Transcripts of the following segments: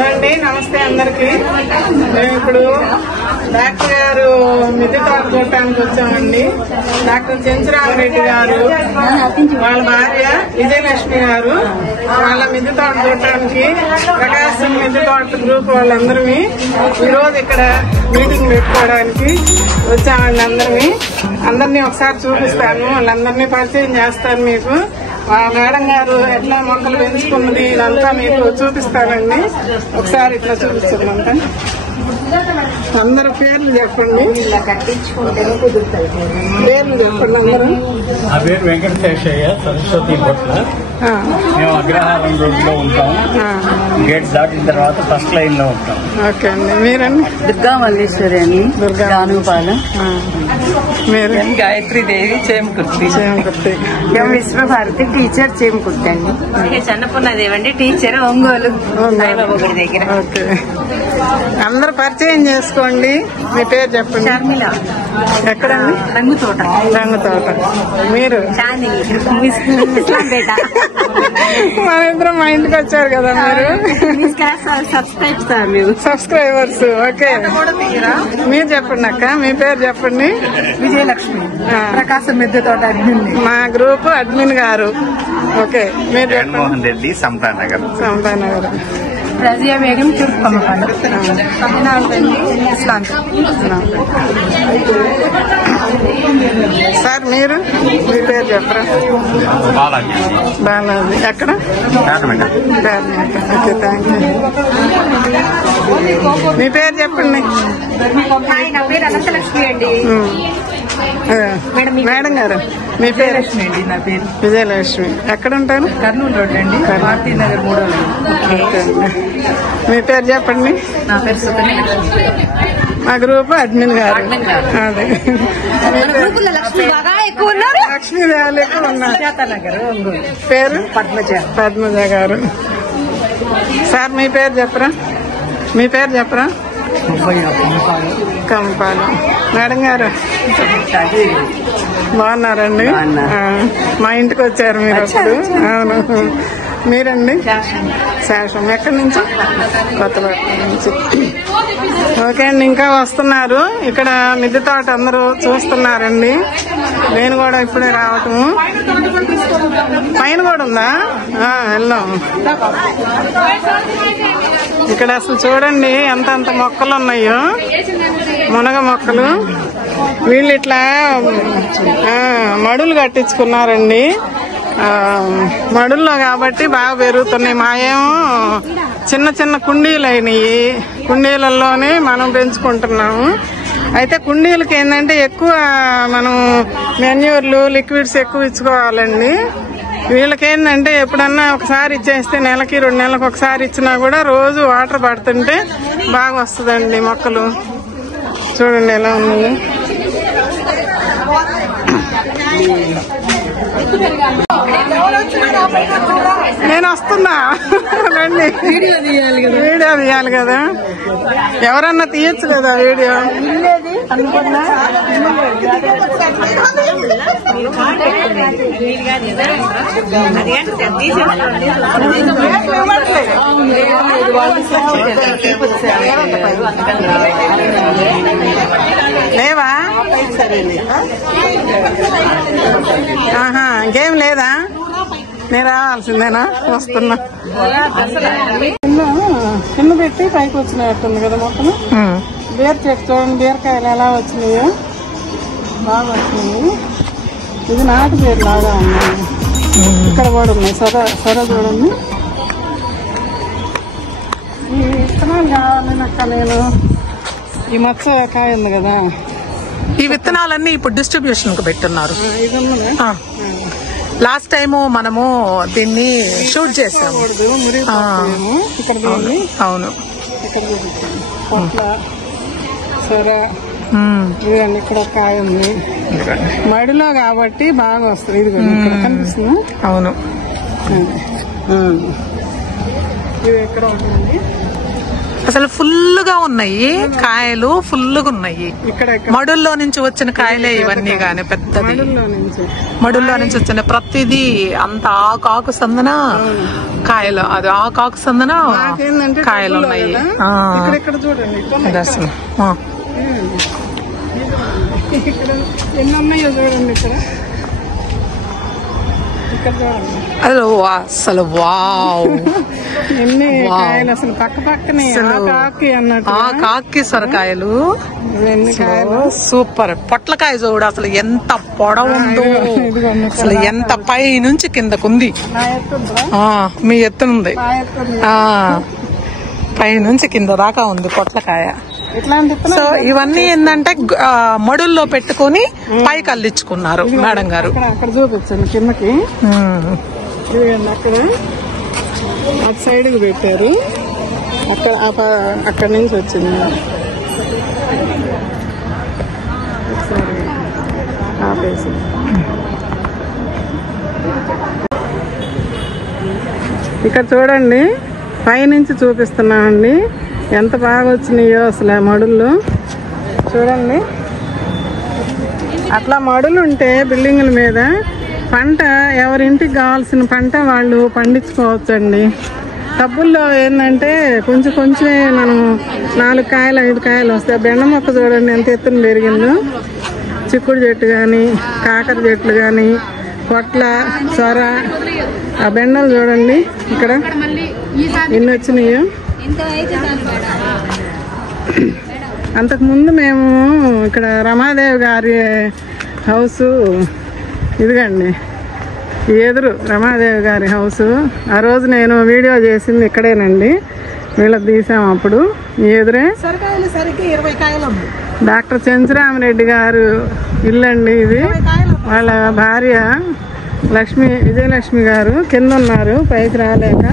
అండి నమస్తే అందరికి. మేము ఇప్పుడు డాక్టర్ గారు మిద్దె తోట చూడటానికి వచ్చామండి. డాక్టర్ చెంచురామరెడ్డి గారు వాళ్ళ భార్య విజయలక్ష్మి గారు వాళ్ళ మిద్దె తోట చూడటానికి ప్రకాశం మిద్దె తోట గ్రూప్ వాళ్ళందరూ ఈరోజు ఇక్కడ మీటింగ్ పెట్టుకోవడానికి వచ్చామండి. అందరినీ ఒకసారి చూపిస్తాను, వాళ్ళందరినీ పరిచయం చేస్తాను. మీకు మేడం గారు ఎట్లా మొక్కలు పెంచుకున్నది ఇదంతా మీకు చూపిస్తానండి. ఒకసారి ఇట్లా చూపిస్తామంతా. అందరూ పేర్లు చెప్పండి. ఇలా కట్టించుకుంటేనే కుదురుతాయి. పేర్లు చెప్పండి అందరూ. నా పేరు వెంకటేశయ్య, సరస్వతి పొట్ల. మేము అగ్రహారం రోడ్లో ఉంటాం. గేట్ దాటిన తర్వాత ఫస్ట్ లైన్ లో ఉంటాం. ఓకే అండి. మీరండి? దుర్గా మల్లేశ్వరి అని గానుపాలెం. మీరు? గాయత్రి దేవి చేమకుర్తి. విశ్వభారతి టీచర్ చేమకుర్తి అండి. చన్నపున్నదేవండి టీచర్ ఒంగోలు దగ్గర. ఓకే, అందరు పరిచయం చేసుకోండి. మీ పేరు చెప్పండి. షర్మిల. ఎక్కడండి? రంగుతోట. మీరు? మన ఇద్దరం మా ఇంటికి వచ్చారు కదా మీరు. సబ్స్క్రైబర్స్. ఓకే, మీరు చెప్పండి అక్క. మీ పేరు చెప్పండి. విజయలక్ష్మి, ప్రకాశం మిద్దె తోట అడ్మిన్. మా గ్రూప్ అడ్మిన్ గారు. ఓకే, మీరు జగన్మోహన్ రెడ్డి, సమతానగర్. రజియా బేగం, తూర్పుకొమ్మపాలెం. సార్ మీరు? మీ పేరు చెప్పరా? బాలాజీ. ఎక్కడ? Okay, thank you. మీ పేరు చెప్పండి. నా పేరు అనంతలక్ష్మి అండి. మేడం గారు మీ పేరు? అండి. నా పేరు విజయలక్ష్మి. ఎక్కడ ఉంటారు? కర్నూలు రోడ్ అండి, భారతీ నగర్ 3వ. మీ పేరు చెప్పండి. నా పేరు సుకన్య. మా గ్రూప్ అడ్మిన్ గారు. అదే లక్ష్మీదేవులు ఎక్కువ ఉన్నారు. పేరు? పద్మజ గారు. సార్ మీ పేరు చెప్పరా? మీ పేరు చెప్పరా? కంపాలు. మేడం గారు బాగున్నారండి? మా ఇంటికి వచ్చారు మీరు అప్పుడు. అవును. మీరండి? శేషం. ఎక్కడి నుంచి? కొత్తపట్నం నుంచి. ఓకే అండి, ఇంకా వస్తున్నారు. ఇక్కడ మిద్దె తోట అందరూ చూస్తున్నారండి. నేను కూడా ఇప్పుడే రావటము. పైన కూడా ఉందా? వెళ్దాం. ఇక్కడ అసలు చూడండి ఎంత మొక్కలు ఉన్నాయో, మునగ మొక్కలు. వీళ్ళు ఇట్లా మడులు కట్టించుకున్నారండి. మడుల్లో కాబట్టి బాగా పెరుగుతున్నాయి. మాయేమో చిన్న కుండీలు అయినాయి. కుండీలలోనే మనం పెంచుకుంటున్నాము. అయితే కుండీలకి ఏంటంటే ఎక్కువ మనం మెన్యూర్లు, లిక్విడ్స్ ఎక్కువ ఇచ్చుకోవాలండి. వీళ్ళకేందంటే ఎప్పుడన్నా ఒకసారి ఇచ్చేస్తే నెలకి 2 నెలలకు ఒకసారి ఇచ్చినా కూడా రోజు వాటర్ పడుతుంటే బాగా వస్తుందండి మొక్కలు. చూడండి ఎలా ఉన్నాయి. నేను వస్తున్నా రండి. వీడియో తీయాలి కదా. ఎవరన్నా తీయచ్చు కదా వీడియో. లేవా? ఇంకేం లేదా? నేను రావాల్సిందేనా? వస్తున్నా. చిన్న పెట్టి పైకి వచ్చినట్టుంది కదా మొక్కలు. బీర చెట్టు చూడండి, బీరకాయలు ఎలా వచ్చినాయో, బాగా వచ్చినాయి. ఇది నాటు బీర లాగా ఉన్నాయి. ఇక్కడ కూడా ఉన్నాయి. సొర చూడండి. ఈ విత్తనాలు కావాలి నాకు. నేను ఈ మచ్చ కాయ ఉంది కదా, ఈ విత్తనాలన్నీ ఇప్పుడు డిస్ట్రిబ్యూషన్ కు పెట్టున్నారు. లాస్ట్ టైము మనము దీన్ని షూట్ చేసాము. అవును. ఇదండి, ఇక్కడ కాయ ఉంది మడిలో కాబట్టి బాగా వస్తుంది. ఇది కనిపిస్తుంది. అవును. ఇది ఎక్కడ ఉంటుంది? అసలు ఫుల్ గా ఉన్నాయి కాయలు, ఫుల్ గా ఉన్నాయి. మడుల్లో నుంచి వచ్చిన కాయలే ఇవన్నీ గాని, పెద్దది మడుల్లో నుంచి వచ్చిన ప్రతిదీ అంత ఆకు సందన కాయలు, అది ఆకు సందన కాయలు ఉన్నాయి. అసలు అసలు వావ్, అసలు పక్క పక్కనే కాకి సొరకాయలు సూపర్. పొట్లకాయ చూడు అసలు ఎంత పొడవు ఉందో, అసలు ఎంత పై నుంచి కిందకుంది. మీ ఎత్తునుంది, పై నుంచి కింద దాకా ఉంది పొట్లకాయ. సో ఇవన్నీ ఏంటంటే మడుల్లో పెట్టుకుని పైకి అల్లించుకున్నారు మేడం గారు. అక్కడ చూపించండి కిందకి, అక్కడ అటు సైడ్ కి పెట్టారు. అక్కడ నుంచి వచ్చింది. ఇక్కడ చూడండి, పైనుంచి చూపిస్తున్నామండి ఎంత బాగా వచ్చినాయో అసలు మడుల్లో. చూడండి, అట్లా మడులు ఉంటే బిల్డింగుల మీద పంట ఎవరింటికి కావాల్సిన పంట వాళ్ళు పండించుకోవచ్చండి. టబ్బుల్లో ఏంటంటే కొంచెం కొంచెమే మనం 4 కాయలు 5 కాయలు వస్తాయి. బెండ మొక్క చూడండి ఎంత ఎత్తున పెరిగిందో. చిక్కుడు చెట్టు కానీ, కాకర చెట్లు కానీ, పొట్ల, సొర, ఆ బెండలు చూడండి ఇక్కడ ఎన్ని వచ్చినాయో. అంతకుముందు మేము ఇక్కడ రమాదేవి గారి హౌస్ ఇదిగండి, ఎదురు రమాదేవి గారి హౌస్. ఆ రోజు నేను వీడియో చేసింది ఇక్కడేనండి, వీళ్ళకి తీసాము అప్పుడు. ఎదురే డాక్టర్ చెంచురామరెడ్డి గారు ఇల్లు అండి ఇది. వాళ్ళ భార్య విజయలక్ష్మి గారు కింద ఉన్నారు, పైకి రాలేక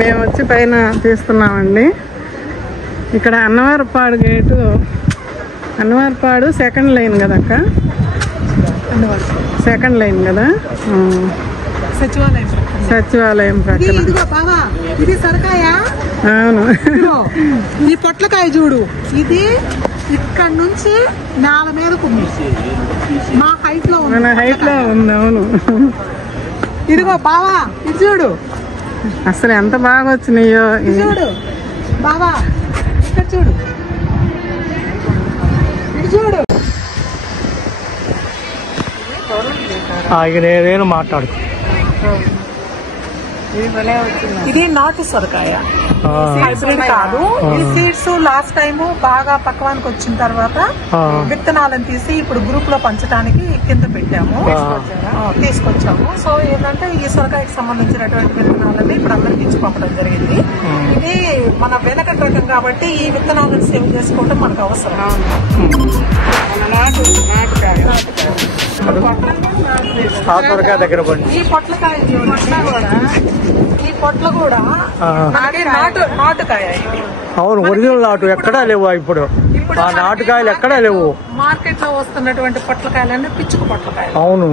మేము వచ్చి పైన తీస్తున్నామండి. ఇక్కడ అన్నవారపాడు గేటు, అన్నవారపాడు సెకండ్ లైన్ కదా అక్క, సెకండ్ లైన్ కదా, సచివాలయం ప్రక్కన. ఇది సొరకాయ, అవును. ఈ పొట్లకాయ చూడు, ఇది ఇక్కడ నుంచి నేల మీదకు మా హైట్ లో ఉంది, మన హైట్ లో ఉంది. అవును, ఇదిగో బావా ఇది చూడు, అసలు ఎంత బాగా వచ్చినాయో. చూడు బావా, ఇక్కడ చూడు, ఇది చూడు. నేను మాట్లాడు. ఇది నాటు సొరకాయ, హైబ్రిడ్ కాదు. ఈ సీడ్స్ లాస్ట్ టైం బాగా పక్వానికి వచ్చిన తర్వాత విత్తనాలను తీసి ఇప్పుడు గ్రూప్ లో పంచడానికి కింద పెట్టాము, తీసుకొచ్చాము. సో ఏంటంటే ఈ సొరకాయకి సంబంధించినటువంటి విత్తనాలని ఇప్పుడు అందరికి ఇచ్చి పంపడం జరిగింది. ఇది మన వెనకటి రకం కాబట్టి ఈ విత్తనాలను సేవ్ చేసుకోవడం మనకు అవసరం. ఈ పొట్లకాయ ఈ పొట్ల కూడా నాటుకాయ. అవును, ఒరిజినల్ నాటు ఎక్కడా లేవు ఇప్పుడు. ఆ నాటుకాయలు ఎక్కడా లేవు. మార్కెట్ లో వస్తున్నటువంటి పొట్లకాయలన్నీ పిచ్చుకు పొట్లకాయలు. అవును,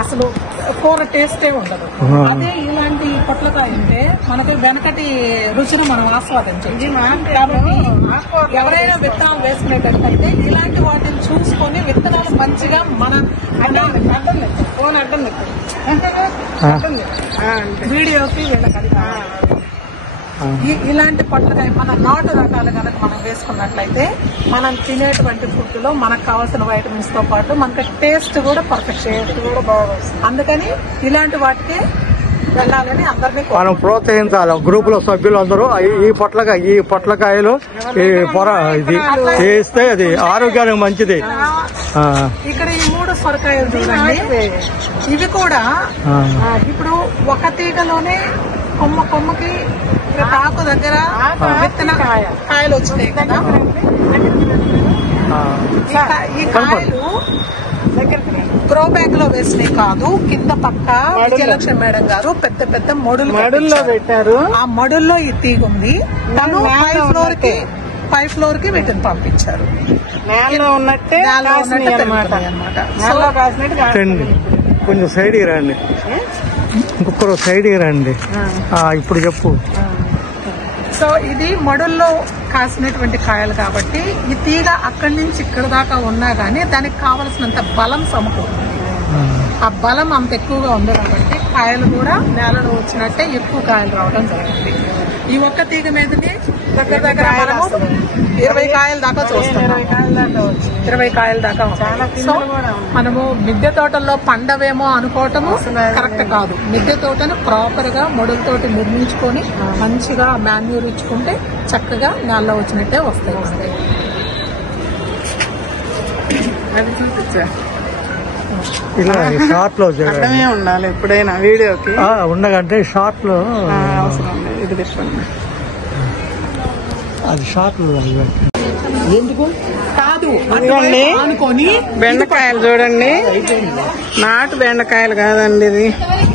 అసలు కూర టేస్టే ఉండదు. అదే ఇలాంటి పొట్లకాయ ఉంటే మనకి వెనకటి రుచిని మనం ఆస్వాదించవచ్చు. కాబట్టి ఎవరైనా విత్తనాలు వేసుకునేటట్టయితే ఇలాంటి వాటిని చూసుకొని విత్తనాలు మంచిగా మన వీడియోకి వీళ్ళకి ఇలాంటి పొట్లకాయ మన నాటు రకాలు కనుక మనం వేసుకున్నట్లయితే మనం తినేటువంటి ఫుడ్ లో మనకు కావాల్సిన వైటమిన్స్ తో పాటు మనకి టేస్ట్ కూడా పర్ఫెక్ట్ కూడా బాగా వస్తుంది. అందుకని ఇలాంటి వాటికి వెళ్ళాలని అందరినీ మనం ప్రోత్సహించాలి. గ్రూప్ లో సభ్యులందరూ ఈ పొట్లకాయలు ఈ పొర ఇది చేస్తే అది ఆరోగ్యానికి మంచిది. ఇక్కడ ఈ 3 సొరకాయలు చూడండి, ఇవి కూడా ఇప్పుడు ఒక తీగలోనే కొమ్మకి తాకు దగ్గర విత్తన కాయలు వచ్చినాయి కదా. ఈ కాయలు గ్రో బ్యాగ్ లో వేసినాయి కాదు, కింద పక్క విజయలక్ష్మి మేడం గారు పెద్ద పెద్ద మడుల్లో పెట్టారు. ఆ మడుల్లో ఈ తీగ ఉంది. తను 5 ఫ్లోర్ కి వీటిని పంపించారు. నేలలో ఉన్నట్టే అన్నమాట. కొంచెం సైడ్ రండి, ఇంకొకరు సైడ్ రండి. ఇప్పుడు చెప్పు. సో సో ఇది మడుల్లో కాసినటువంటి కాయలు కాబట్టి ఈ తీగ అక్కడి నుంచి ఇక్కడ దాకా ఉన్నా గానీ దానికి కావలసినంత బలం సమకూరుతుంది. ఆ బలం అంత ఎక్కువగా ఉంది కాబట్టి కాయలు కూడా నేలలో వచ్చినట్టే ఎక్కువ కాయలు రావడం జరుగుతుంది. ఈ ఒక్క తీగ మీదనే దగ్గర దగ్గర 20 కాయల దాకా చూస్తున్నాం. 20 కాయల దాకా. సో మనము మిద్దె తోటల్లో పండవేమో అనుకోవటము కరెక్ట్ కాదు. మిద్దె తోటను ప్రాపర్ గా మొడలతోటి నిర్మించుకొని మంచిగా మాన్యూర్ ఇచ్చుకుంటే చక్కగా నేలలో వచ్చినట్టే వస్తాయి. అది చూపించా ఇలా షార్ట్ లో అర్థమే ఉండాలి ఎప్పుడైనా వీడియోకి ఉండగంటే షార్ట్ లో అవసరం లేదు. ఇది డిఫరెంట్. అది షార్ట్ లో ఎందుకు కాదు అనుకోని బెండకాయలు చూడండి. నాటు బెండకాయలు కాదండి, ఇది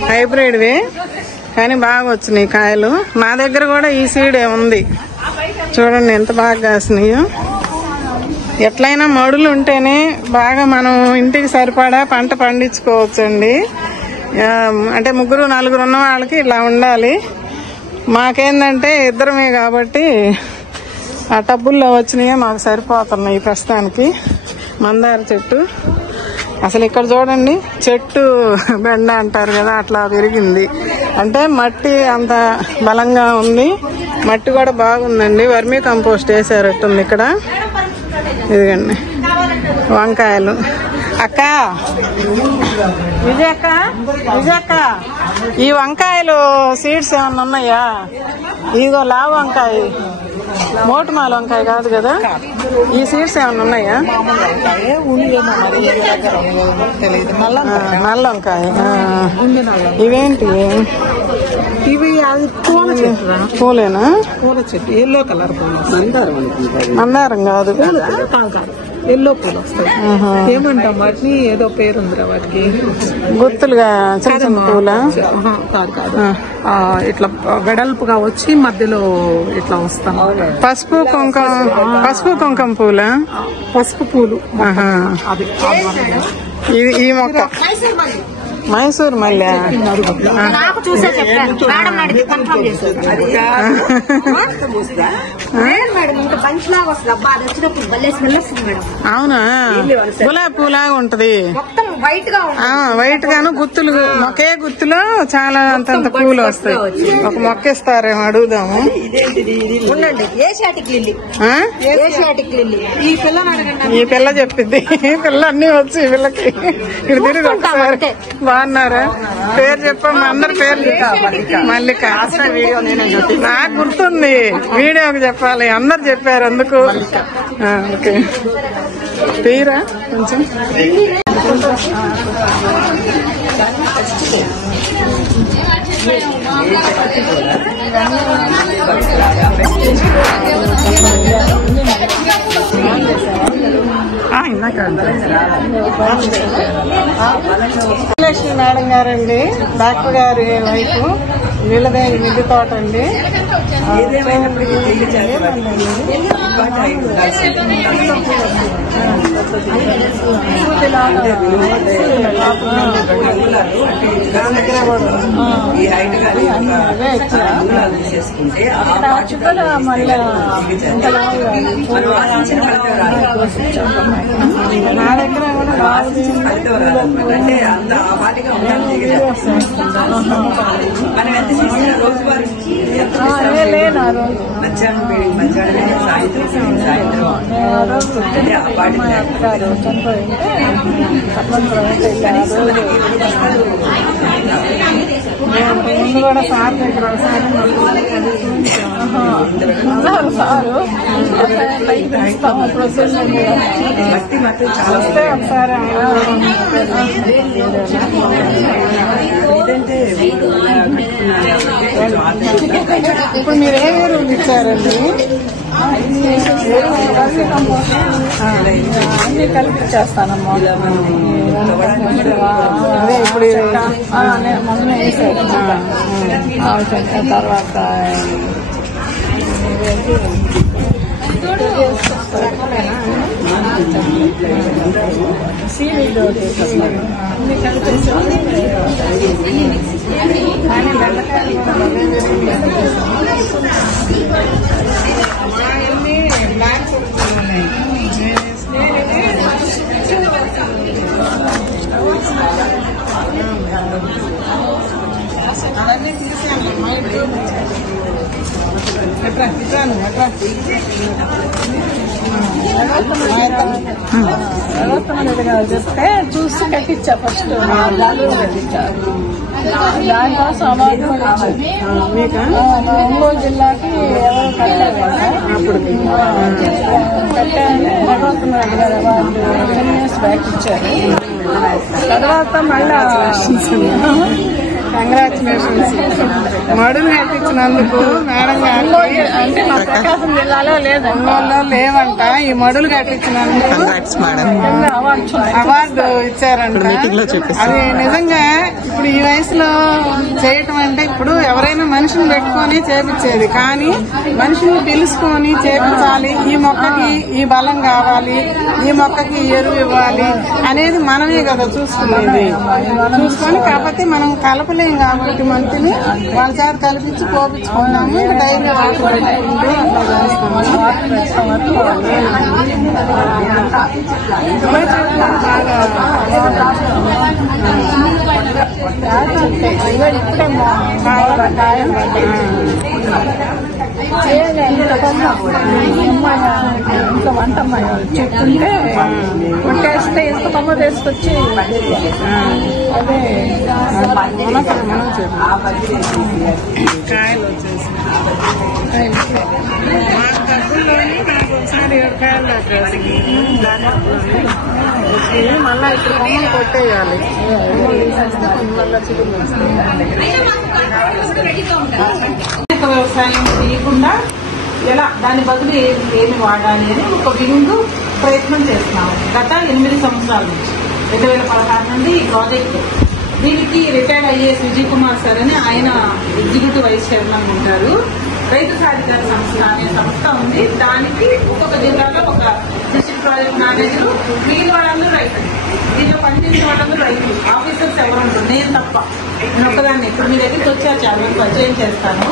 హైబ్రిడ్వి, కానీ బాగా వచ్చినాయి కాయలు. నా దగ్గర కూడా ఈ సీడే ఉంది. చూడండి ఎంత బాగా కాసినాయో. ఎట్లయినా మడులు ఉంటేనే బాగా మనం ఇంటికి సరిపడా పంట పండించుకోవచ్చండి. అంటే 3, 4 ఉన్న వాళ్ళకి ఇలా ఉండాలి. మాకేందంటే ఇద్దరమే కాబట్టి ఆ టబ్బుల్లో వచ్చినాయే మాకు సరిపోతున్నాయి ప్రస్తుతానికి. మందార చెట్టు అసలు ఇక్కడ చూడండి, చెట్టు బెండ అంటారు కదా, అట్లా పెరిగింది. అంటే మట్టి అంత బలంగా ఉంది. మట్టి కూడా బాగుందండి. వర్మీ కంపోస్ట్ వేసారట్టుంది ఇక్కడ. ఇదిగండి వంకాయలు. అక్క విజయక్క ఈ వంకాయలు సీడ్స్ ఏమన్నా ఉన్నాయా? ఇదిగో లావు వంకాయ, మోటుమాల వంకాయ కాదు కదా, ఈ సీడ్స్ ఏమన్నా ఉన్నాయా? నల్ల వంకాయ. ఇవేంటి? ఇవి అది పూల చెట్టు. పూలేనా? పూల చెట్టు ఎల్లో కలర్ పూలు. మందారం కాదు, ఎల్లో పూలు వస్తాయి. ఏమంటాం వాటిని? ఏదో పేరుందిరా వాటికి, గుత్తులుగా చిన్న చిన్న పూల. కాదు ఇట్లా వెడల్పుగా వచ్చి మధ్యలో ఇట్లా వస్తాం. పసుపు కుంకుమ పూల. పసుపు పూలు. అది ఈ మొక్క మైసూర్ మల్లె. అవునా? గులాబీ పూలాగా ఉంటది, వైట్ గాను. గుత్తులు ఒకే గుత్తులో చాలా అంతంత పూలు వస్తాయి. ఒక మొక్క ఇస్తారేమో అడుగుదాము. ఈ పిల్ల చెప్పింది. ఈ పిల్ల అన్ని వచ్చి వీళ్ళకి ఇక్కడ తిరిగి ఒకసారి. బాగున్నారా? పేరు చెప్పమ్మా, అందరి పేరు మల్లిక. నాకు గుర్తుంది, వీడియోకి చెప్పాలి. అందరు చెప్పారు అందుకు. ఓకే, తీరా కొంచెం. లక్ష్మి మేడం గారండి, డాక్టర్ గారి వైపు. వీళ్ళదే మిద్దె తోట అండి. నా దగ్గర ముందు కూడా సార్ దగ్గర సారు వస్తే ఒకసారి ఇప్పుడు మీరు ఏ ఎరువులు ఇచ్చారండి? అన్ని కలిపి చేస్తానమ్మా. అదే ఇప్పుడు మొన్న వేసారు. తర్వాత అవన్నీ తీసాను మా ఇంట్లో చెప్తే చూసి కట్టించా ఫస్ట్ కట్టించా దానికోసం అవార్డు ఒంగోలు జిల్లాకి ఎవరు కట్టారు కట్టాలని రఘోత్తమరెడ్డి గారు అవార్డు 10 years బ్యాక్ ఇచ్చారు. తర్వాత మళ్ళా కంగ్రాచులేషన్స్. మడులు కట్టించినందుకు మేడం గారు అంటే మా ప్రకాశం జిల్లాలో లేదు, ఒంగోలులో లేవంట. ఈ మడులు కట్టించినందుకు అవార్డు ఇచ్చారంట. అది నిజంగా ఇప్పుడు ఈ వయసులో చేయటం అంటే ఇప్పుడు ఎవరైనా మనిషిని పెట్టుకొని చేపించేది, కానీ మనిషిని తెలుసుకొని చేపించాలి. ఈ మొక్కకి ఈ బలం కావాలి, ఈ మొక్కకి ఎరువు ఇవ్వాలి అనేది మనమే కదా చూసుకునేది. చూసుకొని కాకపోతే మనం కలపలేం కాబట్టి మంచిని వాళ్ళ చేత కల్పించి పోపించుకున్నాము. ఇంకా డైరీ అట్లా ఇంట్లో వంట అమ్మాయి చెప్తుంటే కొట్టేస్తే ఇంత కొమ్మ తీసుకొచ్చి అదే కాయలు వచ్చేసి నాకు ఒకసారి 7 కాయలు దాకా మళ్ళా ఇప్పుడు కొమ్మలు కొట్టేయాలి. వ్యవసాయం చేయకుండా ఎలా దాని బదులు ఏమి వాడాలి అని ఒక విందు ప్రయత్నం చేస్తున్నాము గత 8 సంవత్సరాల నుంచి. 2016 నుండి ఈ ప్రాజెక్టు. దీనికి retired IAS Vijay Kumar sir అని ఆయన ఎగ్జిక్యూటివ్ వైస్ చైర్మన్ ఉంటారు. రైతు సాధికార సంస్థ అనే సంస్థ ఉంది. దానికి ఒక్కొక్క జిల్లాలో ఒక డిస్ట్రిక్ట్ ప్రాజెక్ట్ మేనేజర్, మిగిలిన వాళ్ళందరూ రైతులు. దీంట్లో పనిచేసిన వాళ్ళందరూ రైతులు. ఆఫీసర్స్ ఎవరు ఉంటారు, నేను తప్ప. నేను ఒక్కదాన్ని ఇప్పుడు మీ దగ్గరికి వచ్చారు చాలా మంది పరిచయం చేస్తాను.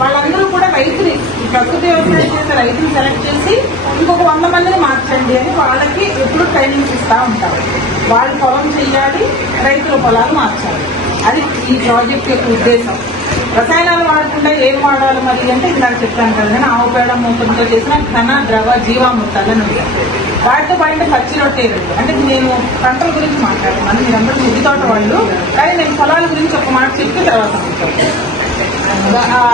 వాళ్ళందరూ కూడా రైతుని, ప్రకృతి వ్యవసాయం చేసే రైతుని సెలెక్ట్ చేసి ఇంకొక 100 మందిని మార్చండి అని వాళ్ళకి ఎప్పుడు ట్రైనింగ్ ఇస్తూ ఉంటారు. వాళ్ళు పొలం చెయ్యాలి, రైతుల పొలాలు మార్చాలి. అది ఈ ప్రాజెక్ట్ యొక్క ఉద్దేశం. రసాయనాలు వాడకుండా ఏం వాడాలి మరి అంటే ఇలా చెప్పాను కదా, నేను ఆవు పేడ మూత్రంతో చేసిన ఘన ద్రవ జీవామృతాలను వాటితో పాటు పచ్చి రొట్టెలు. అంటే నేను పంటల గురించి మాట్లాడుతున్నాను, మీరందరూ మిద్ది తోట వాళ్ళు, కానీ నేను పొలాల గురించి ఒక మాట చెప్పి తర్వాత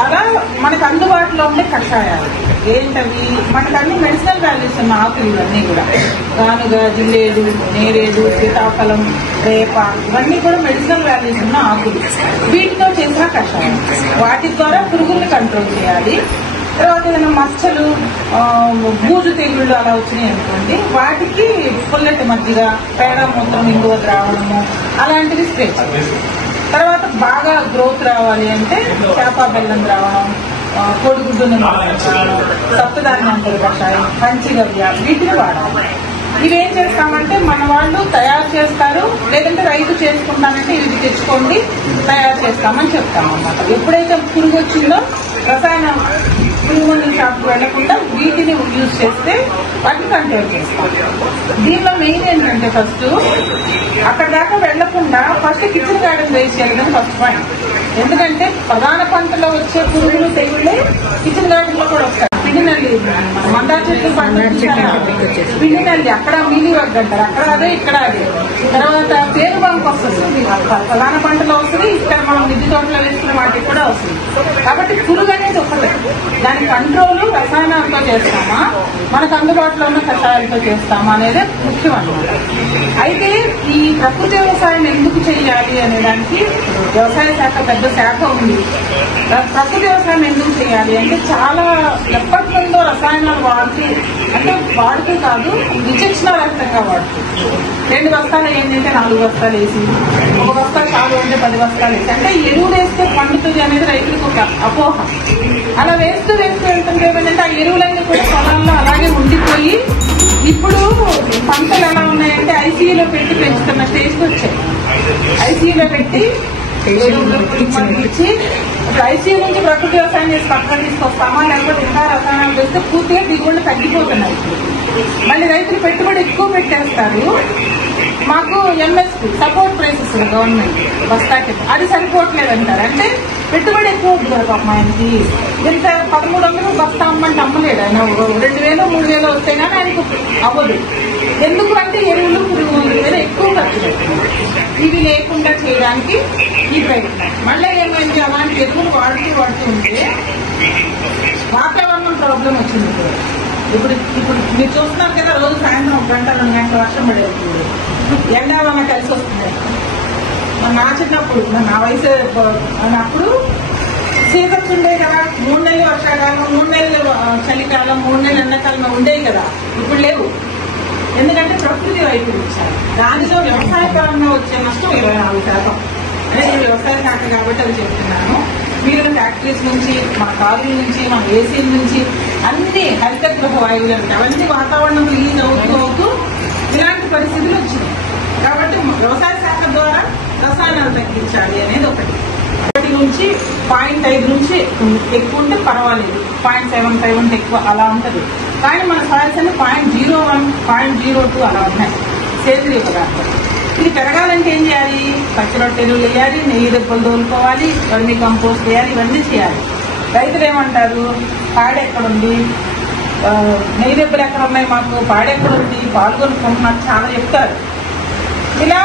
అలా మనకు అందుబాటులో ఉండే కషాయాలు ఏంటవి, మనకు అన్ని మెడిసినల్ వాల్యూస్ ఉన్న ఆకులు ఇవన్నీ కూడా. గానుగ, జిల్లేడు, నేరేడు, సీతాఫలం, రేప ఇవన్నీ కూడా మెడిసినల్ వాల్యూస్ ఉన్న ఆకులు. వీటితో చేసిన కషాయం, వాటి ద్వారా పురుగుల్ని కంట్రోల్ చేయాలి. తర్వాత ఏదైనా మచ్చలు, బూజు తెగుళ్ళు అలా వచ్చినాయి అనుకోండి, వాటికి పుల్లటి మజ్జిగ, పేడ మూత్రం, ఇంగువ ద్రావణము అలాంటివి స్ప్రే చేయాలి. తర్వాత బాగా గ్రోత్ రావాలి అంటే చేప బెల్లం ద్రావణం, కోడిగుడ్డు సప్తధాన్యాంతర కషాయం, పంచిగవ్య వీటిని వాడాలి. ఇవేం చేస్తామంటే మన వాళ్ళు తయారు చేస్తారు, లేదంటే రైతు చేసుకుంటానంటే ఇది తెచ్చుకోండి తయారు చేస్తామని చెప్తామన్నమాట. ఎప్పుడైతే పురుగు వచ్చిందో రసాయన పురుగు మందుల షాప్కి వెళ్లకుండా వీటిని యూజ్ చేస్తే వాటిని కంట్రోల్ చేస్తాం. దీనిలో మెయిన్ ఏంటంటే ఫస్ట్ అక్కడ దాకా వెళ్లకుండా ఫస్ట్ కిచెన్ గార్డెన్ రేస్ చేయాలని ఫస్ట్ పాయింట్. ఎందుకంటే ప్రధాన పంటలో వచ్చే పురుగులు తెగుళ్ళే కిచెన్ గార్డెన్ లో కూడా వస్తాయి. పిండినల్లి, మందార చెట్లు పిండినల్లి, అక్కడ మీలి వర్గ్ అంటారు, అక్కడ అదే ఇక్కడ అదే. తర్వాత పేరు బంక్ వస్తుంది, ప్రధాన పంటలో వస్తుంది, ఇక్కడ మనం మిద్ది తోటలో వేసుకున్న వాటికి కూడా వస్తుంది. కాబట్టి పురుగు అనేది ఒకటే, దాని కంట్రోల్ రసాయనాలతో చేస్తామా మనకు అందుబాటులో ఉన్న కషాయాలతో చేస్తామా అనేది ముఖ్యం అన్నమాట. అయితే ఈ ప్రకృతి వ్యవసాయం ఎందుకు చేయాలి అనే దానికి వ్యవసాయ శాఖ పెద్ద శాఖ ఉంది. ప్రకృతి వ్యవసాయం ఎందుకు చేయాలి అంటే చాలా ఎప్పటి నుండో రసాయనాలు వాడుతూ కాదు, విచక్షణారహితంగా వాడుతూ 2 బస్తాలు ఏంటంటే 4 బస్తాలు వేసి, 1 బస్తా చాలు అంటే 10 బస్తాలు వేసి, అంటే ఎరువులు వేస్తే పండుతుంది అనేది రైతులకు ఒక అపోహ. అలా వేస్తూ వెళ్తుంటే ఏమైందంటే ఆ ఎరువులన్నీ కూడా పొలాల్లో అలాగే ఉండిపోయి ఇప్పుడు ఐసీయూలో పెట్టి పెంచుతున్న స్టేజ్కి వచ్చాయి. ఐసీయూలో పెట్టి ఇచ్చి ఇప్పుడు ఐసీయూ నుంచి ప్రకృతి వ్యవసాయం చేసి పక్కన తీసుకొస్తామా, లేకపోతే ఇంకా రసాయనాలు చేస్తే పూర్తిగా దిగుబడులు తగ్గిపోతున్నాయి. మళ్ళీ రైతులు పెట్టుబడి ఎక్కువ పెట్టేస్తారు. మాకు ఎంఎస్పీ సపోర్ట్ ప్రైసెస్ గవర్నమెంట్ బస్తాకి అది సరిపోవట్లేదు అంటారు. అంటే పెట్టుబడి ఎక్కువ అవుతుంది కదా పాపం ఆయనకి. ఇంత 1300 బస్తా అమ్మంటే అమ్మలేడు ఆయన. 2000 3000 వస్తే కానీ ఆయనకు అవ్వదు. ఎందుకు అంటే ఎరువులు పురుగుల మీద ఎక్కువ ఖర్చు పెడుతుంది. ఇవి లేకుండా చేయడానికి ఈ ప్రయత్నం. మళ్ళీ ఏమైంది, అలాంటి ఎరువులు వాడుతూ ఉంటే వాతావరణం ప్రాబ్లం వచ్చింది. ఇప్పుడు మీరు చూస్తున్నారు కదా, రోజు సాయంత్రం 1 గంట 2 గంటల వర్షం పడేది, ఎండావాన కలిసి వస్తుంది. నా చిన్నప్పుడు నా వయసు అప్పుడు సీజన్స్ ఉండేవి కదా, 3 నెలలు వర్షాకాలం, 3 నెలలు చలికాలం, 3 నెలలు ఎండాకాలం ఉండేవి కదా. ఇప్పుడు లేవు. ఎందుకంటే ప్రకృతి వైపు ఇచ్చారు. దానిలో వ్యవసాయపరంగా వచ్చే నష్టం 24%. అనేది వ్యవసాయ శాఖ కాబట్టి అది చెప్తున్నాను. మిగిలిన ఫ్యాక్టరీస్ నుంచి, మన కాలువల నుంచి, మన ఏసీల నుంచి అన్ని హరిత గృహ వాయువులు అంటే అవన్నీ వాతావరణం రిలీజ్ అవుతూ ఇలాంటి పరిస్థితులు వచ్చినాయి. కాబట్టి వ్యవసాయ శాఖ ద్వారా రసాయనాలు తగ్గించాలి అనేది ఒకటి. 1 నుంచి 0.5 నుంచి ఎక్కువ ఉంటే పర్వాలేదు, 0.75 ఉంటే ఎక్కువ అలా ఉంటుంది. కానీ మన సాయిల్స్ అన్ని 0.01 0.02 అలా ఉన్నాయి సేంద్రియ పదార్థాలు. ఇది పెరగాలంటే ఏం చేయాలి? పచ్చి రొట్టెలు వేయాలి, నెయ్యి దెబ్బలు తోలుకోవాలి, వర్మి కంపోస్ట్ వేయాలి, ఇవన్నీ చేయాలి. రైతులు ఏమంటారు, పాడెక్కడుంది, నెయ్యి దెబ్బలు ఎక్కడ ఉన్నాయి, మాకు పాడెక్కడుంది, పాలు కొనుక్కుంటున్నారు చాలా చెప్తారు. ఇలా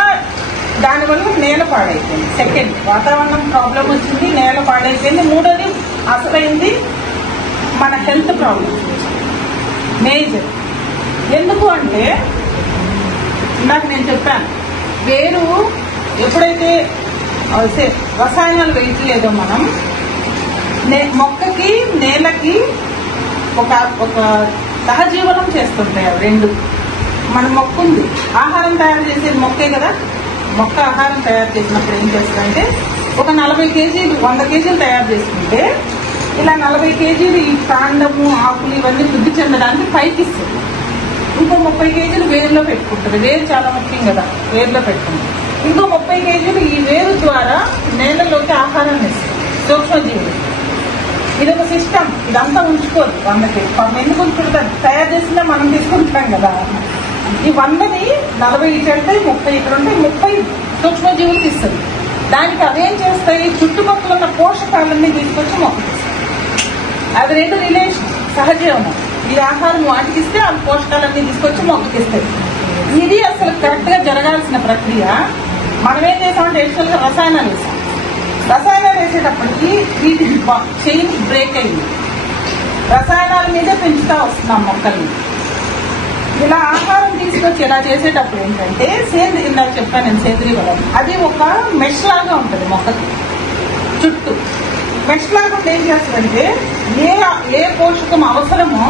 దానివల్ల నేల పాడైపోయింది. సెకండ్, వాతావరణం ప్రాబ్లం వచ్చింది, నేల పాడైపోయింది. మూడోది అసలైంది మన హెల్త్ ప్రాబ్లం మేజర్. ఎందుకు అంటే నాకు నేను చెప్పాను, వేరు ఎప్పుడైతే రసాయనాలు వేయట్లేదో మనం మొక్కకి నేలకి ఒక సహజీవనం చేస్తుంటాయి. అవి రెండు. మన మొక్క ఉంది, ఆహారం తయారు చేసేది మొక్కే కదా. మొక్క ఆహారం తయారు చేసినప్పుడు ఏం చేస్తుందంటే ఒక 40 కేజీలు 100 కేజీలు తయారు చేసుకుంటే ఇలా 40 కేజీలు ఈ కాండము ఆకులు ఇవన్నీ వృద్ధి చెందడానికి పైకి ఇస్తుంది. ఇంకో 30 కేజీలు వేరులో పెట్టుకుంటుంది. వేరు చాలా ముఖ్యం కదా, వేరులో పెట్టుకుంటుంది. ఇంకో 30 కేజీలు ఈ వేరు ద్వారా నేలలోకి ఆహారాన్ని ఇస్తుంది సూక్ష్మజీవులు. ఇది ఒక సిస్టమ్. ఇదంతా ఉంచుకోదు 100 కేజీ. ఎందుకు ఉంచుకుంటుంది? తయారు చేసిందే మనం తీసుకుంటున్నాం కదా. ఈ 100ని 40 ఇటు అంటే 30 ఇక్కడ ఉంటే 30 సూక్ష్మజీవులు ఇస్తుంది. దానికి అవేం చేస్తాయి, చుట్టుపక్కల ఉన్న పోషకాలన్నీ తీసుకొచ్చి మొక్కకిస్తాయి. అది రెండు రిలేషన్, సహజీవనం. ఈ ఆహారం వాటికి ఇస్తే ఆ పోషకాలన్నీ తీసుకొచ్చి మొక్కకిస్తాయి. ఇది అసలు కరెక్ట్ గా జరగాల్సిన ప్రక్రియ. మనం ఏం చేసామంటే ఎడిషనల్ గా రసాయనాలు వేసాం. రసాయనాలు వేసేటప్పటికి వీటి చైన్ బ్రేక్ అయింది. రసాయనాల మీదే పెంచుతా వస్తున్నాం మొక్కల్ని. ఇలా ఆహారం తీసుకొచ్చి ఇలా చేసేటప్పుడు ఏంటంటే ఇందాక చెప్పాను నేను సేంద్రీయ వలం, అది ఒక మెష్ లాగా ఉంటుంది మొక్కకి చుట్టూ. మెష్ లాగా ఏం చేస్తుందంటే ఏ పోషకం అవసరమో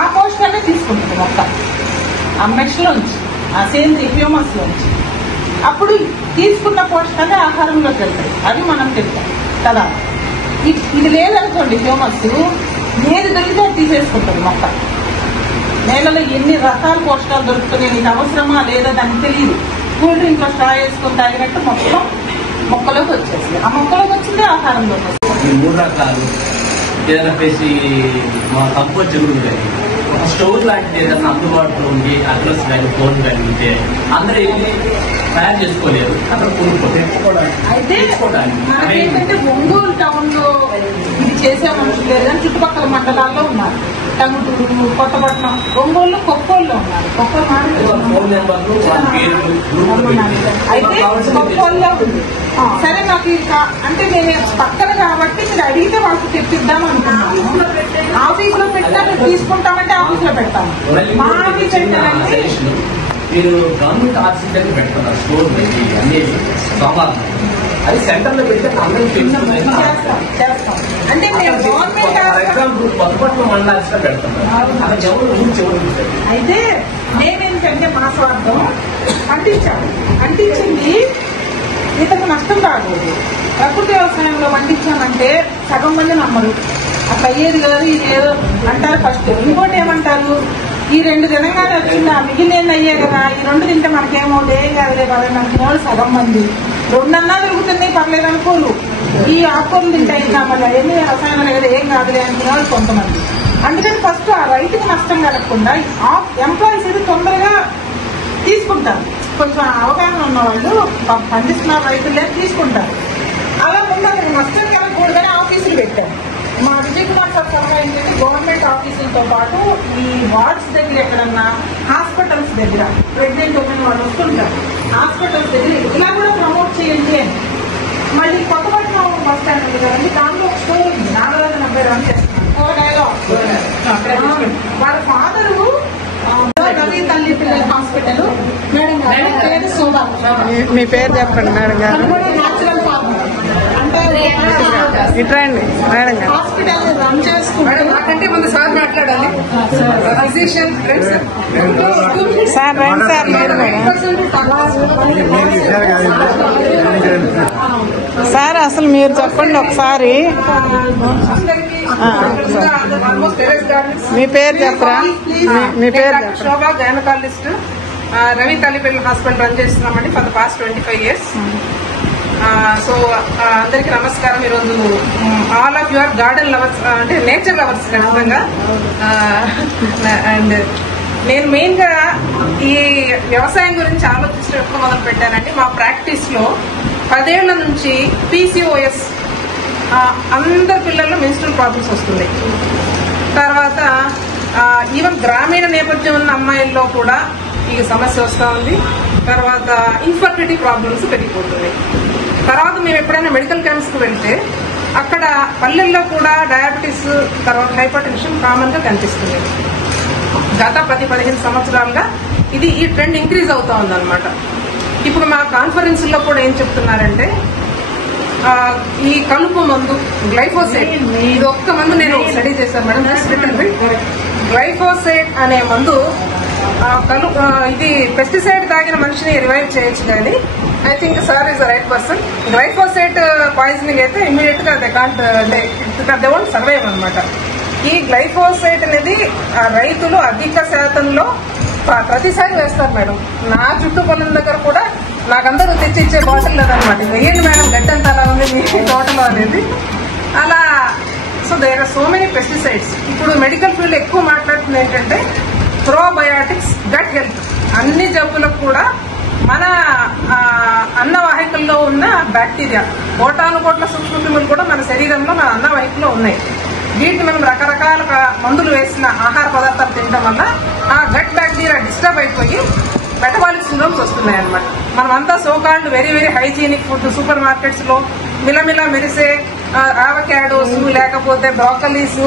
ఆ పోషకాన్ని తీసుకుంటుంది మొక్క ఆ మెష్ లోంచి, ఆ సేంద్రీయ హ్యూమస్ లోంచి. అప్పుడు తీసుకున్న పోషకాలు ఆహారంలోకి వెళ్తాయి. అవి మనం తింటాం కదా. ఇది లేదనుకోండి, హ్యూమస్ ఏది దొరికితే అది తీసేసుకుంటుంది మొక్క. నేలలో ఎన్ని రకాల పోషకాలు దొరుకుతున్నాయి, నీకు అవసరమా లేదా దానికి తెలియదు. కూల్ డ్రింక్ లో స్ట్రా వేసుకుని తాగినట్టు మొత్తం మొక్కలోకి వచ్చేసింది. ఆ మొక్కలోకి వచ్చింది ఆహారంలోకి వస్తుంది. 3 రకాలు ఏదైనా పేసి మా కంపోస్ట్ చెరువులు కానీ ఒక స్టోర్ లాంటిది ఏదైనా అందుబాటులో ఉండి అడ్రస్ కానీ ఫోన్ కానీ ఉంటే అందరూ వెళ్ళి తయారు చేసుకోలేరు, అక్కడ అయితే ఏంటంటే ఒంగోలు టౌన్ లో ఇది చేసే మనుషులు లేదు కానీ చుట్టుపక్కల మండలాల్లో ఉన్నారు. టంగుటూరు, కొత్తపట్నం, ఒంగోలు, కొప్పోల్లో ఉన్నారు. ఫోన్ నెంబర్లు అయితే కొప్పోల్లో ఉంది. సరే, నాకు అంటే నేను పక్కన కాబట్టి మీరు అడిగితే వాళ్ళకి తెప్పిద్దాం అనుకున్నాను. ఆఫీస్ లో పెట్టినా మీరు తీసుకుంటామంటే ఆఫీస్ లో పెడతాను. మా ఆఫీస్ ఏంటంటే మీరు గవర్నమెంట్ ఆఫీస్ దగ్గర పెడుతున్నారు స్టోర్ అన్ని సోమవారం. అది సెంటర్ లో పెడితే అందరూ చేస్తాం. అంటే మేము గవర్నమెంట్ కొత్తపట్నం మండల ఆఫీస్ లో పెడుతున్నారు. అది ఎవరు అయితే మేమేంటంటే మా స్వార్థం అంటించాలి. అంటించింది ఇతకు నష్టం రాకూడదు. ప్రకృతి వ్యవసాయంలో పండించామంటే సగం మంది నమ్మరు, అట్లా అయ్యేది కాదు, ఇది ఏదో అంటారు ఫస్ట్. ఇంకోటి ఏమంటారు, ఈ 2 తినగానే వచ్చిందా మిగిలిన అయ్యే కదా, ఈ 2 తింటే మనకేమో ఏం కాదులే కదా, మనకి వాళ్ళు సగం మంది 2 అన్నా తిరుగుతున్నాయి పర్లేదు అనుకోరు. ఈ ఆకుకూరలు తింటే ఇంకా మళ్ళీ ఏమి రసాయనాలు కదా ఏం కాదులే అనుకునే వాళ్ళు కొంతమంది. అందుకని ఫస్ట్ ఆ రైతుకి నష్టం కలగకుండా ఎంప్లాయీస్ ఇది తొందరగా తీసుకుంటారు. కొంచెం అవగాహన ఉన్న వాళ్ళు పండిస్తున్న రైతులే తీసుకుంటారు. అలా ముందు అతనికి నష్టం కలగకూడదని ఆఫీసులు పెట్టారు. మా విజయ్ కుమార్ సార్ సలహా ఏంటంటే గవర్నమెంట్ ఆఫీసులతో పాటు ఈ వార్డ్స్ దగ్గర ఎక్కడన్నా హాస్పిటల్స్ దగ్గర ప్రెగ్నెంట్ ఉమెన్ వాళ్ళు వస్తుంటారు, హాస్పిటల్స్ దగ్గర ఇలా కూడా ప్రమోట్ చేయండి అని. మళ్ళీ కొత్తపట్నం బస్ స్టాండ్ ఉంది కదండి, దాంట్లో ఒక స్టోర్ ఉంది, నాగరాజు 70 రన్ చేస్తున్నారు. వాళ్ళ ఫాదరు రవి తల్లి పిల్లల హాస్పిటల్ మేడం గారు శోభా. మీ పేరు చెప్పండి మేడం గారు. న్యాచురల్ ఫార్మర్ అంటే ఇట్రండి మేడం గారు. హాస్పిటల్ రన్ చేసుకుంటే నాకంటే ముందు సార్ మాట్లాడాలి. ఫిజిషియన్ సార్ రండి సార్ మీరు మేడం. సార్ అసలు మీరు చెప్పండి ఒకసారి. మీ పేరు చెప్పరా? మీ పేరు శోభా గైనకాలజిస్ట్, రవి తల్లిపిల్లల హాస్పిటల్ రన్ చేస్తున్నామండి for the past 25 years. So అందరికీ నమస్కారం. ఈరోజు all of your garden lovers అంటే నేచర్ లవర్స్ ఖచ్చితంగా. అండ్ నేను మెయిన్ గా ఈ వ్యవసాయం గురించి ఆలోచించడం ఎప్పుడు మొదలు పెట్టానండి. మా ప్రాక్టీస్ లో 10 ఏళ్ల నుంచి PCOS అందరి పిల్లల్లో మెన్స్ట్రల్ ప్రాబ్లమ్స్ వస్తున్నాయి. తర్వాత ఈవెన్ గ్రామీణ నేపథ్యం ఉన్న అమ్మాయిల్లో కూడా ఈ సమస్య వస్తూ ఉంది. తర్వాత ఇన్ఫర్టిలిటీ ప్రాబ్లమ్స్ పెరిగిపోతున్నాయి. తర్వాత మేము ఎప్పుడైనా మెడికల్ క్యాంప్స్కి వెళ్తే అక్కడ పల్లెల్లో కూడా డయాబెటీస్, తర్వాత హైపర్ టెన్షన్ కామన్ గా కనిపిస్తుంది. గత 10-15 సంవత్సరాలుగా ఈ ట్రెండ్ ఇంక్రీజ్ అవుతా ఉందన్నమాట. ఇప్పుడు మా కాన్ఫరెన్స్ లో కూడా ఏం చెప్తున్నారంటే ఈ కలుపు మందు గ్లైఫోసేట్, ఇది ఒక్క మందు నేను స్టడీ చేశాను మేడం. గ్లైఫోసేట్ అనే మందు ఇది పెస్టిసైడ్ తాగిన మనిషిని రివైవ్ చేయొచ్చు, కానీ I think sir is the right person. Glyphosate poisoning అయితే ఇమీడియట్ గా దే వోంట్ సర్వైవ్ అనమాట. ఈ గ్లైఫోసేట్ అనేది రైతులు అధిక శాతంలో ప్రతిసారి వేస్తారు మేడం. నా చుట్టుపక్కల దగ్గర కూడా నాకందరూ తెచ్చి ఇచ్చే బాటిల్ లేదనమాట. వెయ్యండి మేడం గడ్డంతా అలా ఉంది మీ తోటలో అనేది అలా. So there are so many pesticides. ఇప్పుడు మెడికల్ ఫీల్డ్ ఎక్కువ మాట్లాడుతుంది ఏంటంటే ప్రోబయాటిక్స్, గట్ హెల్త్. అన్ని జబ్బులకు కూడా మన అన్నవాహికల్లో ఉన్న బ్యాక్టీరియా, కోటాను కోట్ల సూక్ష్మక్రిములు కూడా మన శరీరంలో, మన అన్నవాహికలో ఉన్నాయి. వీటిని మనం రకరకాల మందులు వేసిన ఆహార పదార్థాలు తినడం వల్ల ఆ గట్ బ్యాక్టీరియా డిస్టర్బ్ అయిపోయి మెటబాలిక్ సిండ్రోమ్స్ వస్తున్నాయి అనమాట. మనమంతా so called very very hygienic food super markets లో మిలమిలా మెరిసే ఆవకాడోస్, లేకపోతే బ్రోకలీస్,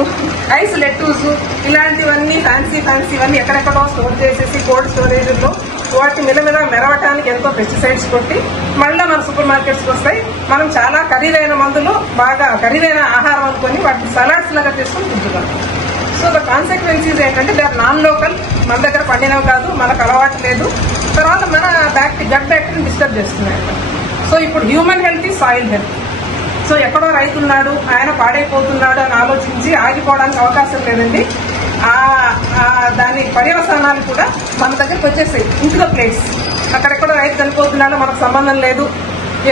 ఐస్ లెట్టూస్, ఇలాంటివన్నీ ఫ్యాన్సీవన్నీ ఎక్కడెక్కడో స్టోర్ చేసేసి కోల్డ్ స్టోరేజ్ లో వాటి మిలమిలా మెరవటానికి ఎంతో పెస్టిసైడ్స్ కొట్టి మళ్ళీ మన సూపర్ మార్కెట్స్కి వస్తాయి. మనం చాలా ఖరీదైన మందులు, బాగా ఖరీదైన ఆహారం అనుకుని వాటిని సలాడ్స్ లాగా చేసుకుని తింటున్నాం. సో ద కాన్సిక్వెన్సీస్ ఏంటంటే దే ఆర్ నాన్ లోకల్, మన దగ్గర పండినవి కాదు, మనకు అలవాటు లేదు. తర్వాత మన గట్ బ్యాక్టీరియా డిస్టర్బ్ చేస్తున్నాయి. సో ఇప్పుడు హ్యూమన్ హెల్త్ ఈ సాయిల్ హెల్త్. సో ఎక్కడో రైతు ఉన్నాడు, ఆయన పాడైపోతున్నాడు అని ఆలోచించి ఆగిపోవడానికి అవకాశం లేదండి. దాని పర్యవసానాలు కూడా మన దగ్గరకు వచ్చేసాయి ఇంటి ద ప్లేస్. అక్కడెక్కడో రైతు చనిపోతున్నాడు, మనకు సంబంధం లేదు,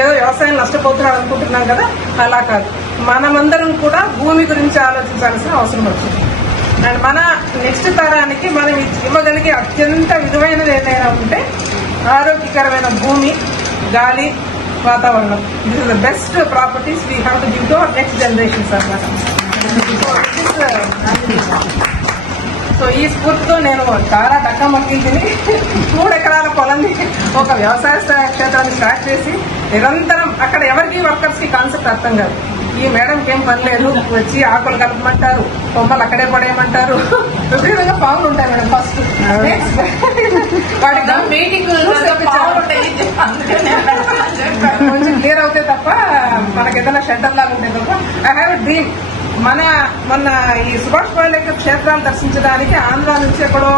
ఏదో వ్యవసాయం నష్టపోతున్నాడు అనుకుంటున్నాం కదా, అలా కాదు. మనమందరం కూడా భూమి గురించి ఆలోచించాల్సిన అవసరం వచ్చింది. అండ్ మన నెక్స్ట్ తరానికి మనం ఇవ్వగలిగే అత్యంత విలువైనది ఏదైనా ఉంటే ఆరోగ్యకరమైన భూమి, గాలి, వాతావరణం. This is the best properties we have to give to our next generations అన్నమాట. సో ఈ స్ఫూర్తితో నేను చాలా డక్కా మక్కీలు తిని 3 ఎకరాల పొలాన్ని ఒక వ్యవసాయ క్షేత్రాన్ని స్టార్ట్ చేసి నిరంతరం అక్కడ ఎవరికి వర్కర్స్ కి కాన్సెప్ట్ అర్థం కాదు. ఈ మేడంకి ఏం పని లేదు, వచ్చి ఆకులు కలపమంటారు, కొమ్మలు అక్కడే పడేయమంటారు, విపరీతంగా పావులు ఉంటాయి మేడం. ఫస్ట్ వాటి కొంచెం క్లియర్ అవుతే తప్ప మనకి ఏదైనా షెల్టర్ లాగా ఉంటే తప్ప. I have a dream. మొన్న ఈ సుభాష్ పాలేకర్ క్షేత్రాలు దర్శించడానికి ఆంధ్ర నుంచి ఎక్కడో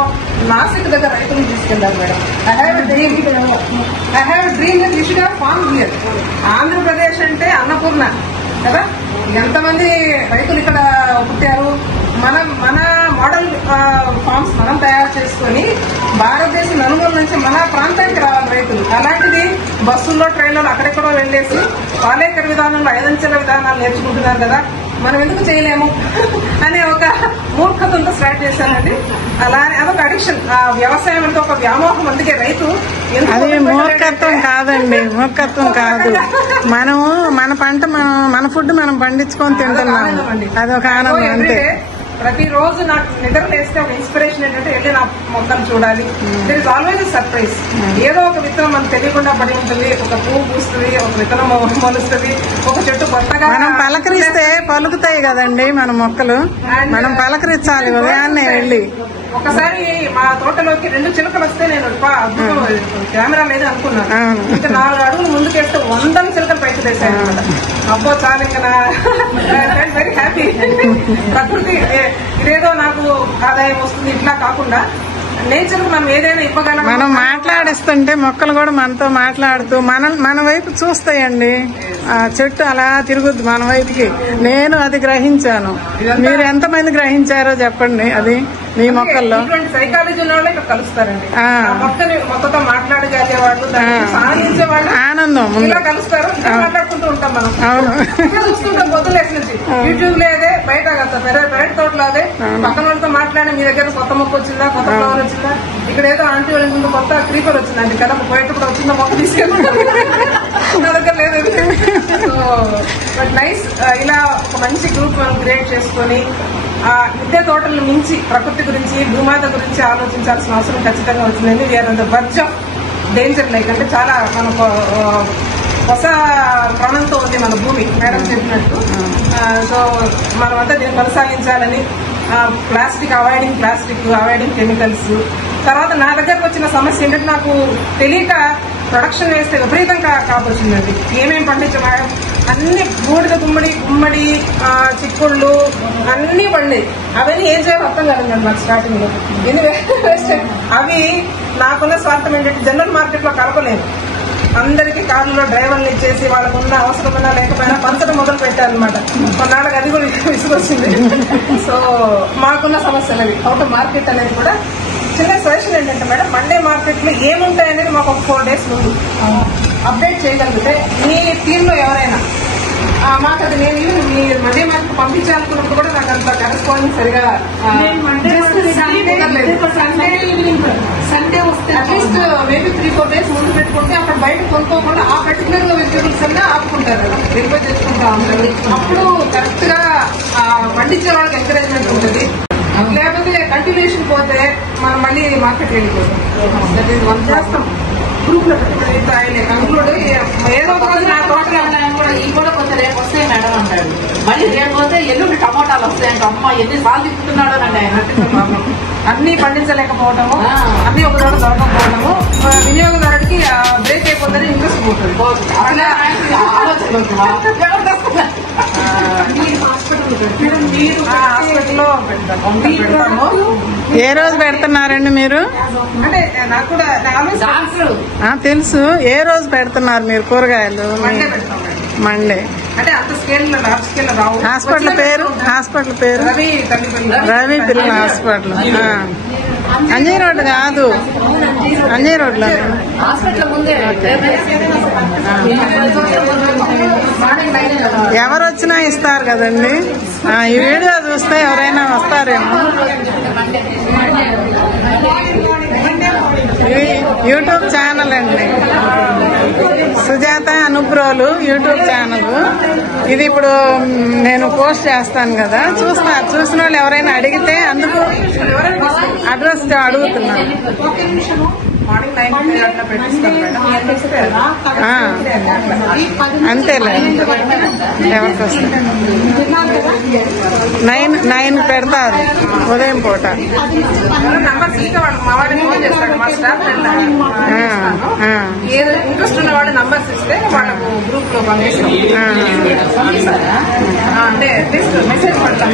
నాసిక్ దగ్గర రైతులను తీసుకెళ్లారు madam. I have a dream that we should have forms here. Andhra Pradesh అంటే అన్నపూర్ణ కదా, ఎంతమంది రైతులు ఇక్కడ పుట్టారు. మన మోడల్ ఫార్మ్స్ మనం తయారు చేసి భారతదేశం నలుమూల నుంచి మన ప్రాంతానికి రావాలి రైతులు. అలాంటిది బస్సుల్లో ట్రైన్లలో అక్కడెక్కడో వెళ్ళేసి పాలేకర విధానంలో 5 అంచెల విధానాలు నేర్చుకుంటున్నారు కదా, మనం ఎందుకు చేయలేము అనే ఒక మూర్ఖతంతో స్టార్ట్ చేశానండి. అలానే అదొక అడిక్షన్. వ్యవసాయం అంటే ఒక వ్యామోహం. అందుకే రైతు అది మూర్ఖత్వం కాదండి, మూర్ఖత్వం కాదు. మనము మన పంట మన ఫుడ్ మనం పండించుకొని తింటున్నాం, అదొక ఆనందం అంతే. ప్రతిరోజు నాకు నిద్ర లేస్తే ఒక ఇన్స్పిరేషన్ ఏంటంటే వెళ్ళి నా మొక్కలు చూడాలి. There is always surprise. ఏదో ఒక విత్తనం మనకు తెలియకుండా పడి ఉంటుంది, ఒక పువ్వు పూస్తుంది, ఒక విత్తనం మొలుస్తుంది, ఒక చెట్టు కొత్తగా. మనం పలకరిస్తే పలుకుతాయి కదండి మన మొక్కలు, మనం పలకరించాలి ఉదయాన్నే వెళ్ళి. ఒకసారి మా తోటలోకి 2 చిలుకలు వస్తే నేను అద్భుతం, కెమెరా లేదు అనుకున్నాను. ఇంకా 4 అడుగులు ముందుకేస్తే 100 చిలుకలు పైకి తెచ్చాయి అనమాట. అబ్బో చాలా ఇంకా వెరీ హ్యాపీ. ప్రకృతి ఇదేదో నాకు ఆదాయం వస్తుంది ఇట్లా కాకుండా నేచర్ మనం ఏదైనా ఇవ్వగలం. మనం మాట్లాడిస్తుంటే మొక్కలు కూడా మనతో మాట్లాడుతూ మన వైపు చూస్తాయండి. ఆ చెట్టు అలా తిరుగుద్ది మన వైపుకి. నేను అది గ్రహించాను. మీరు ఎంతమంది గ్రహించారో చెప్పండి. అది మీ మొక్కల్లో సైకాలజీ ఉన్న వాళ్ళు ఇక్కడ కలుస్తారండి. మొక్కతో మాట్లాడగలిగే వాళ్ళు, సాధించే వాళ్ళు, ఆనందం ఇలా కలుస్తారు. మాట్లాడుకుంటూ ఉంటాం మనం. అవును, చూస్తుంటాం పొద్దులేసి నుంచి. యూట్యూబ్ లో అదే, బయట పెరటి తోటలో అదే, పక్కన వాళ్ళతో మాట్లాడి మీ దగ్గర కొత్త మొక్క వచ్చిందా, కొత్త ఫ్లవర్ వచ్చిందా, ఇక్కడ ఏదో ఆంటీ వాళ్ళ ముందు కొత్త క్రీపర్ వచ్చిందండి కదా, పోయేటప్పుడు వచ్చిందా మొక్క తీసుకెళ్ళి నా దగ్గర లేదు. So but nice. ఇలా ఒక మంచి గ్రూప్ మనం క్రియేట్ చేసుకొని విద్యా తోటలను మించి ప్రకృతి గురించి, భూమాత గురించి ఆలోచించాల్సిన అవసరం ఖచ్చితంగా వచ్చిందండి. We are on the verge of danger like. అంటే చాలా మనకు ಹೊಸ ప్రాణంతో ఉంది మన భూమి, మేడం చెప్పినట్టు. సో మనమంతా దీన్ని కొనసాగించాలని, ప్లాస్టిక్ అవాయిడింగ్ కెమికల్స్. తర్వాత నా దగ్గరకు వచ్చిన సమస్య ఏంటంటే, నాకు తెలియక ప్రొడక్షన్ వేస్తే విపరీతంగా కాపొచ్చిందండి. ఏమేమి పండించాం, అన్ని బూడిద గుమ్మడి చిక్కుళ్ళు అన్నీ పండేవి. అవన్నీ ఏం చేయాలో అర్థం కాదండి నాకు స్టార్టింగ్ లో. వేస్ట్ అవి నాకున్న స్వార్థం ఏంటంటే, జనరల్ మార్కెట్ లో కలపలేదు. అందరికీ కార్లలో డ్రైవర్లు ఇచ్చేసి వాళ్ళకున్న అవసరమైనా లేకపోయినా పంచడం మొదలు పెట్టారనమాట. కొన్నాళ్ళకి అది కూడా విసుగొచ్చింది. సో మాకున్న సమస్యలు అవి. అవుట్ మార్కెట్ అనేది కూడా చిన్న సజెషన్ ఏంటంటే మేడం, మండే మార్కెట్ లో ఏముంటాయి అనేది మాకు ఒక 4 days ముందు అప్డేట్ చేయగలిగితే, మీ టీంలో ఎవరైనా మాకు అది నేను మీ మండే మార్కెట్ పంపించాలనుకున్నప్పుడు కూడా నాకు అంత కరెస్పాండింగ్ సరిగా సండే వస్తే అట్లీస్ట్ మేబీ 3-4 days ముందు పెట్టుకుంటే అక్కడ బయట కొనుక్కోకుండా ఆ పర్టికులర్ వెజిటేబుల్స్ అన్నా ఆపుకుంటారు కదా, ఎక్కువ తెచ్చుకుంటా ఉంటారు. అప్పుడు కరెక్ట్ గా పండించే వాళ్ళకి ఎంకరేజ్మెంట్ ఉంటుంది. లేకపోతే కంటిన్యూషన్ పోతే మనం మళ్ళీ మార్కెట్ వెళ్ళిపోతాం. దట్ ఈస్ వన్ చేస్తాం గ్రూప్ లో కంక్లూడ్. ఏదో ఒక రోజు నా తోటలో కూడా కొంచెం రేపు వస్తాయి మేడం అంటాడు. మళ్ళీ రేపు పోతే ఎల్లుండి టమాటాలు వస్తాయంట. అమ్మ ఎన్ని సార్లు తిప్పుతున్నాడో నన్ను. అన్ని పండించలేకపోవటము, అన్ని ఒక రోజు దొరకకపోవటము, వినియోగదారుడికి బ్రేక్ అయిపోతుంది, ఇంట్రెస్ట్ పోతుంది. హాస్పిటల్లో పెడతాము. ఏ రోజు పెడుతున్నారండి మీరు? అంటే నాకు కూడా తెలుసు. ఏ రోజు పెడుతున్నారు మీరు కూరగాయలు? మండే. అంటే అంత స్కేల్ లార్జ్ స్కేల్ రావు. హాస్పిటల్ పేరు రవి పిల్లల హాస్పిటల్. అంజయ్ రోడ్ కాదు, అంజయ్ రోడ్ లో. ఎవరు వచ్చినా ఇస్తారు కదండి. ఈ వీడియో చూస్తే ఎవరైనా వస్తారేమో. యూట్యూబ్ ఛానల్ అండి, సుజాత అనుబ్రోలు యూట్యూబ్ ఛానల్. ఇది ఇప్పుడు నేను పోస్ట్ చేస్తాను కదా, చూసిన వాళ్ళు ఎవరైనా అడిగితే అందుకు అడ్రస్ అడుగుతున్నాను. అంతేలే, ఎవరికి వస్తుంది. 9 పెడతారు ఉదయం పూట. ఇంట్రెస్ట్ ఉన్న వాడు నంబర్స్ ఇస్తే వాళ్ళకు గ్రూప్ లో పంపిస్తాం. అంటే అట్లీస్ట్ మెసేజ్ పడతాం.